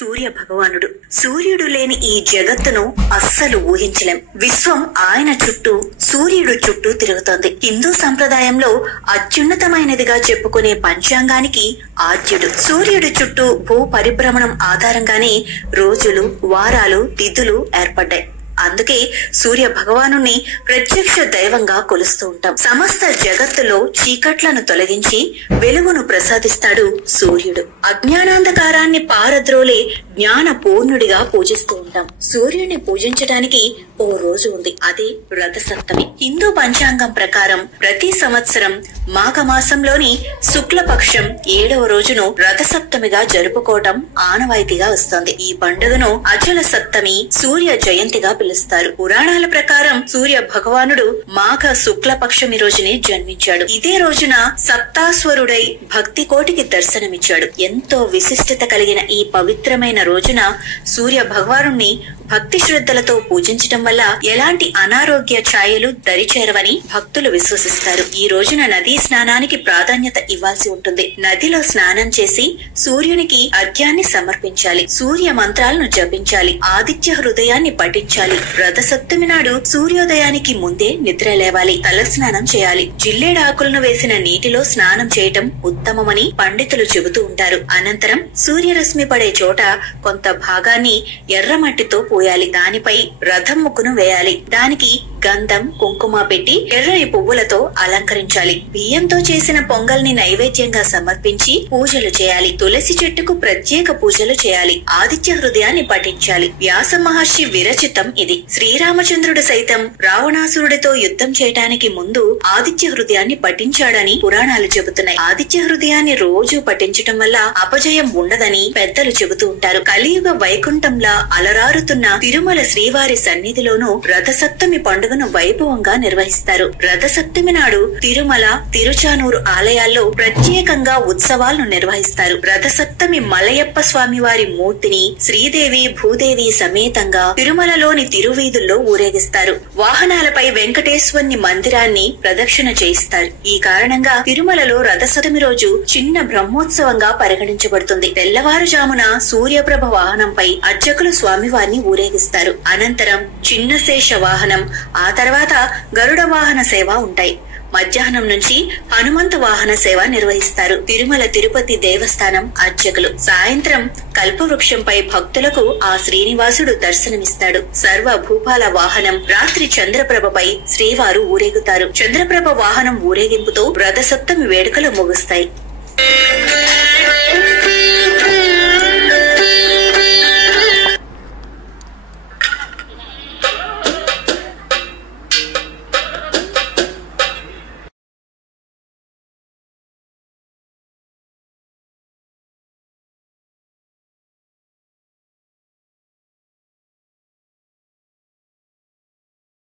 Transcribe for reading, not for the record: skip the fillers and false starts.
సూర్య భగవానుడు. సూర్యుడు లేని ఈ జగత్తును అస్సలు ఊహించలేం. విశ్వం ఆయన చుట్టూ, సూర్యుడు చుట్టూ తిరుగుతోంది. హిందూ సంప్రదాయంలో అత్యున్నతమైనదిగా చెప్పుకునే పంచాంగానికి ఆద్యుడు. సూర్యుడు చుట్టూ భూ పరిభ్రమణం ఆధారంగానే రోజులు, వారాలు, తిథులు ఏర్పడ్డాయి. అందుకే సూర్య భగవాను ప్రత్యక్ష దైవంగా కొలుస్తూ ఉంటాం. సమస్త జగత్తులో చీకట్లను తొలగించి వెలుగును ప్రసాదిస్తాడు సూర్యుడు. అజ్ఞానాంధకారాన్ని పారద్రోలే జ్ఞాన పూర్ణుడిగా పూజిస్తూ ఉంటాం. సూర్యుడిని పూజించడానికి ఓ రోజు ఉంది, అదే రథసప్తమి. హిందూ పంచాంగం ప్రకారం ప్రతి సంవత్సరం మాఘమాసంలోని శుక్లపక్షం 7వ రోజును రథసప్తమిగా జరుపుకోవటం ఆనవాయితీగా వస్తోంది. ఈ పండుగను అచల సప్తమి, సూర్య జయంతిగా పిలుస్తారు. పురాణాల ప్రకారం సూర్య భగవానుడు మాఘ శుక్లపక్షమి రోజునే జన్మించాడు. ఇదే రోజున సప్తాస్వరుడై భక్తి కోటికి దర్శనమిచ్చాడు. ఎంతో విశిష్టత కలిగిన ఈ పవిత్రమైన రోజున సూర్య భగవాను భక్తి శ్రద్ధలతో పూజించటం వల్ల ఎలాంటి అనారోగ్య ఛాయలు దరిచేరవని భక్తులు విశ్వసిస్తారు. ఈ రోజున నదీ స్నానానికి ప్రాధాన్యత ఇవ్వాల్సి ఉంటుంది. నదిలో స్నానం చేసి సూర్యునికి అర్ఘ్యాన్ని సమర్పించాలి. సూర్య మంత్రాలను జపించాలి. ఆదిత్య హృదయాన్ని పఠించాలి. రథసప్తమి నాడు సూర్యోదయానికి ముందే నిద్ర లేవాలి. తలస్నానం చేయాలి. జిల్లేడాకులను వేసిన నీటిలో స్నానం చేయటం ఉత్తమమని పండితులు చెబుతూ ఉంటారు. అనంతరం సూర్యరశ్మి పడే చోట కొంత భాగాన్ని ఎర్రమట్టితో పోయాలి. దానిపై రథం ముక్కును వేయాలి. దానికి గంధం, కుంకుమ పెట్టి ఎర్రని పువ్వులతో అలంకరించాలి. బియ్యంతో చేసిన పొంగల్ని నైవేద్యంగా సమర్పించి పూజలు చేయాలి. తులసి చెట్టుకు ప్రత్యేక పూజలు చేయాలి. ఆదిత్య హృదయాన్ని పఠించాలి. వ్యాస మహర్షి విరచితం ఇది. శ్రీరామచంద్రుడు సైతం రావణాసురుడితో యుద్ధం చేయటానికి ముందు ఆదిత్య హృదయాన్ని పఠించాడని పురాణాలు చెబుతున్నాయి. ఆదిత్య హృదయాన్ని రోజు పఠించటం వల్ల అపజయం ఉండదని పెద్దలు చెబుతూ ఉంటారు. కలియుగ వైకుంఠంలా అలరారుతున్న తిరుమల శ్రీవారి సన్నిధిలోనూ రథసప్తమి పండుగను వైభవంగా నిర్వహిస్తారు. రథసప్తమి నాడు తిరుమల, తిరుచానూరు ఆలయాల్లో ప్రత్యేకంగా ఉత్సవాలను నిర్వహిస్తారు. రథసప్తమి మలయప్ప స్వామి వారి మూర్తిని శ్రీదేవి, భూదేవి సమేతంగా తిరుమలలోని తిరువీధుల్లో ఊరేగిస్తారు. వాహనాలపై వెంకటేశ్వరుని మందిరాన్ని ప్రదక్షిణ చేయిస్తారు. ఈ కారణంగా తిరుమలలో రథసప్తమి రోజు చిన్న బ్రహ్మోత్సవంగా పరిగణించబడుతుంది. తెల్లవారుజామున సూర్యప్రభ వాహనంపై అర్చకులు స్వామివారిని ఊరేగిస్తారు. అనంతరం చిన్న శేష వాహనం, ఆ తర్వాత గరుడ వాహన సేవ ఉంటాయి. మధ్యాహ్నం నుంచి హనుమంత వాహన సేవ నిర్వహిస్తారు తిరుమల తిరుపతి దేవస్థానం అర్చకులు. సాయంత్రం కల్పవృక్షంపై భక్తులకు ఆ శ్రీనివాసుడు దర్శనమిస్తాడు. సర్వ భూపాల వాహనం రాత్రి చంద్రప్రభపై శ్రీవారు ఊరేగుతారు. చంద్రప్రభ వాహనం ఊరేగింపుతో రథసప్తమి వేడుకలు ముగుస్తాయి.